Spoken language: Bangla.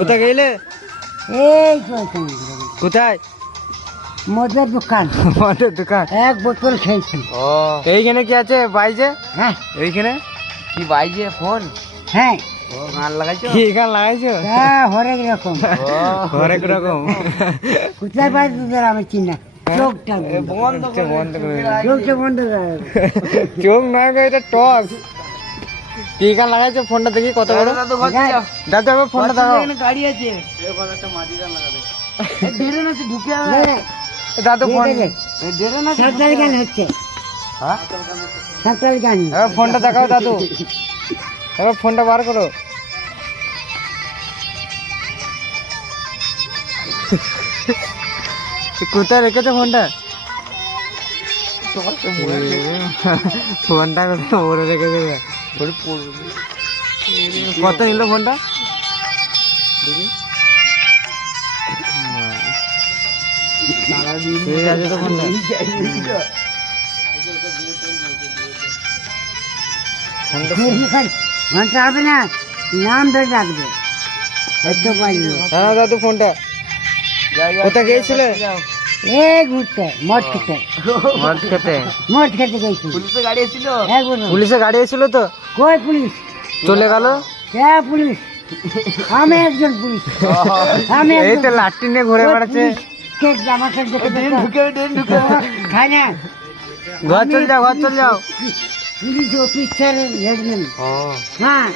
কোথায় গেলে? এই কোথায়? মদের দোকান। মদের দোকান। এক বোতল খেয়েছি। ও এইখানে কি আছে বাইজে? হ্যাঁ এইখানে কি বাইজে ফোন? হ্যাঁ ও গান লাগাইছো? কি গান লাগাইছো? হ্যাঁ হরেক রকম। হরেক রকম। কোথায় পাই তোদের আমি চিনা? চোখটা বন্ধ করে বন্ধ করে চোখটা বন্ধ করে। চোখ নয় গো, এটা টস। কি গান লাগাইছো? ফোনটা দেখি কত বড়। দাদু ঘর যাও। দাদু আবার ফোনটা দাও। এখানে গাড়ি আছে। ডেরে না ঢুকে দাদু ফোন। ডেরে না সাঁতাল গান হচ্ছে। হ্যাঁ? সাঁতাল গান। এবার ফোনটা দেখাও দাদু। এবার ফোনটা বার করো। কোথায় রেখেছো ফোনটা? ফোনটা কোথায় ওরে রেখেছে? কত নিল ফোনটা? দেখি। ঠিক আছে তো ফোনটা। ঘন্টা হবে না, নাম ধরে রাখবে। হ্যাঁ দাদু ফোনটা। কোথায় গিয়েছিলে? এই ঘুরতে মদ খেতে। মদ খেতে? মদ খেতে গেছি। পুলিশের গাড়ি এসেছিল। এক বছর। পুলিশে গাড়ি এসেছিল তো? কই পুলিশ? চলে গেল। কে পুলিশ? আমি একজন পুলিশ। আমি এই একজন তো লাঠি নিয়ে ঘুরে বেড়াচ্ছে। আমাকে দেখে খাই না। ঘর চল যাও, ঘর চল যাও। Police officer headman. ও হ্যাঁ